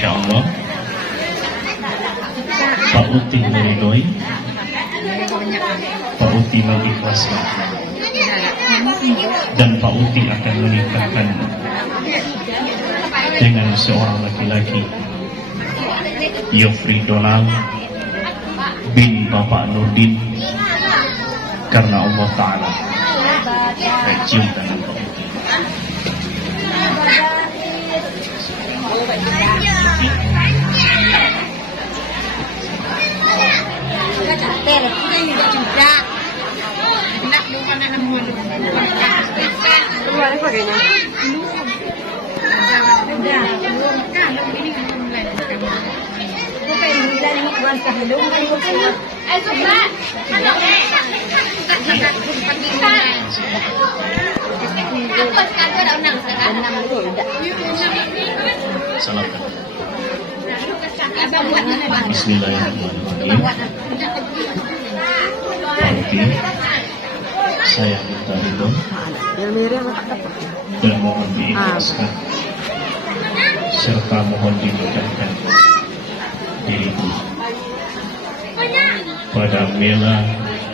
insyaallah Pak Uti meridhoi, Pak Uti mengikhlaskan, dan Pak Uti akan menikahkan dengan seorang laki-laki, Yofri Donald bin Bapak Nurdin, karena Allah Ta'ala. Cium tangan Pak Uti. Bismillahirrahmanirrahim. Saya minta ridho dan mohon diikhlaskan serta mohon dimudahkan diriku pada Mela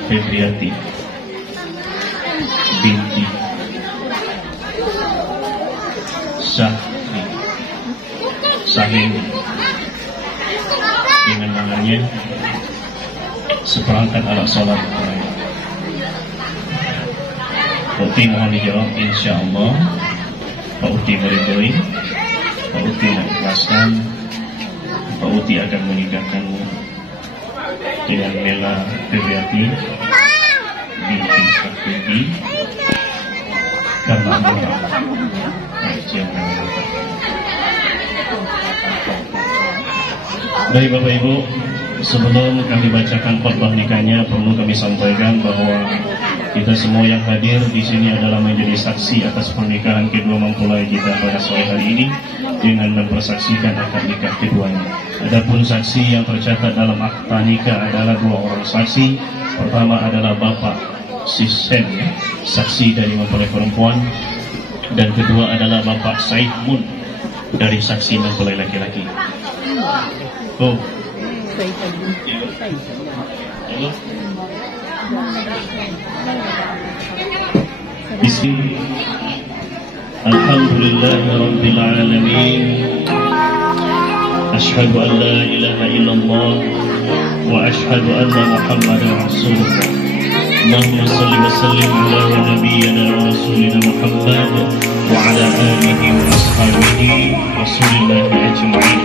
Febriati binti Sahini dengan tangannya seperangkat alat sholat. Pak Uti mohon dijawab insyaallah. Pak Uti meridhoi, Pak Uti mengikhlaskan, Pak Uti akan menikahkanmu dengan Mela Febriati binti Sahini karena Allah. Baik Bapak Ibu, sebelum kami bacakan khotbah nikahnya, perlu kami sampaikan bahwa kita semua yang hadir di sini adalah menjadi saksi atas pernikahan kedua mempelai kita pada sore hari ini dengan mempersaksikan akad nikah keduanya. Adapun saksi yang tercatat dalam akta nikah adalah dua orang saksi. Pertama adalah Bapak Sisen, saksi dari mempelai perempuan, dan kedua adalah Bapak Said Mun dari saksi mempelai laki-laki. Oh. Bismillah. Alhamdulillahirabbil alamin. Asyhadu an la ilaha illallah wa asyhadu anna Muhammadar Rasulullah. Allahumma shalli wa sallim ala nabiyyina wa rasulina Muhammad wa ala alihi wa ashabihi Rasulillah ajma'in.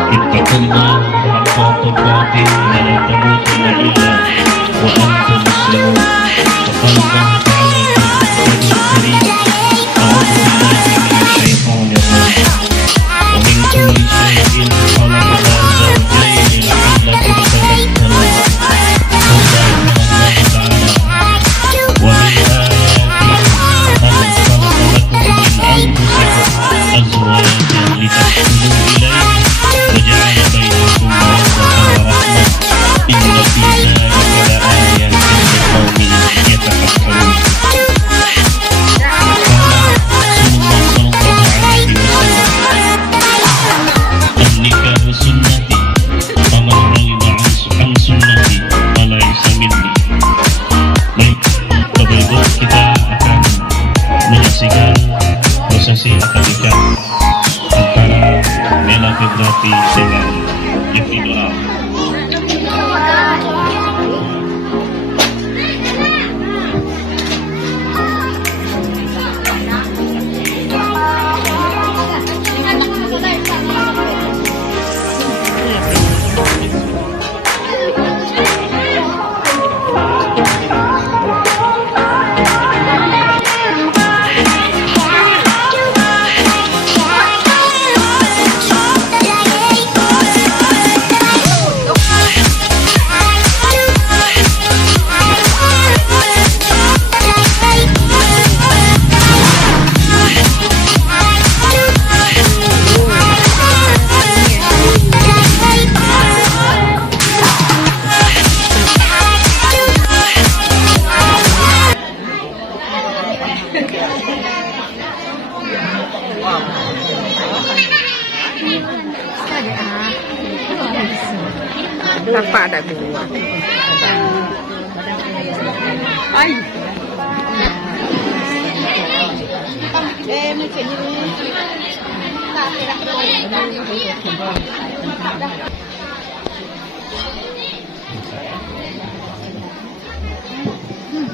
Ittaqullah haqqa tuqatih wa la tamutunna illa wa antum muslimun. Taqabbal ta'ala karim. A'udzu billahi minasy syaithanir rajim. Wa min kulli shay'in khalaqna zawjayn la'allakum tadhakkarun. Wa min ayatihi an khalaqa lakum min anfusikum azwajan litaskunu ilayha وجعل بينكم مودة ورحمة إن في ذلك ada 2. Ay.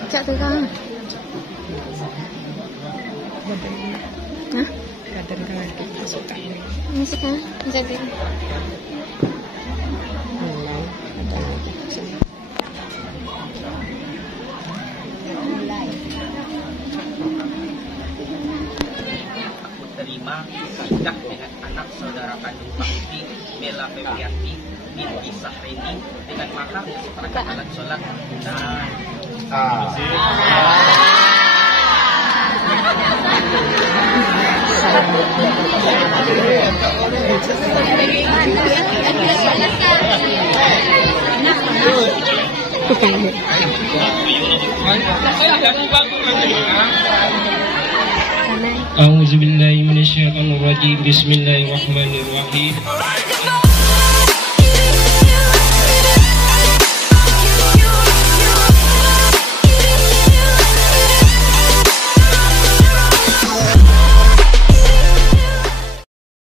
Cak tu kan. Hah? Kadang-kadang kita suka. Suka? Jadi. Terima nikah dengan anak saudara kandung Pak Uti, Bella Febrianti binti Sahrini dengan mahar seperangkat alat sholat dan A'udzubillahi minasyaitonir rajim. Bismillahirrahmanirrahim.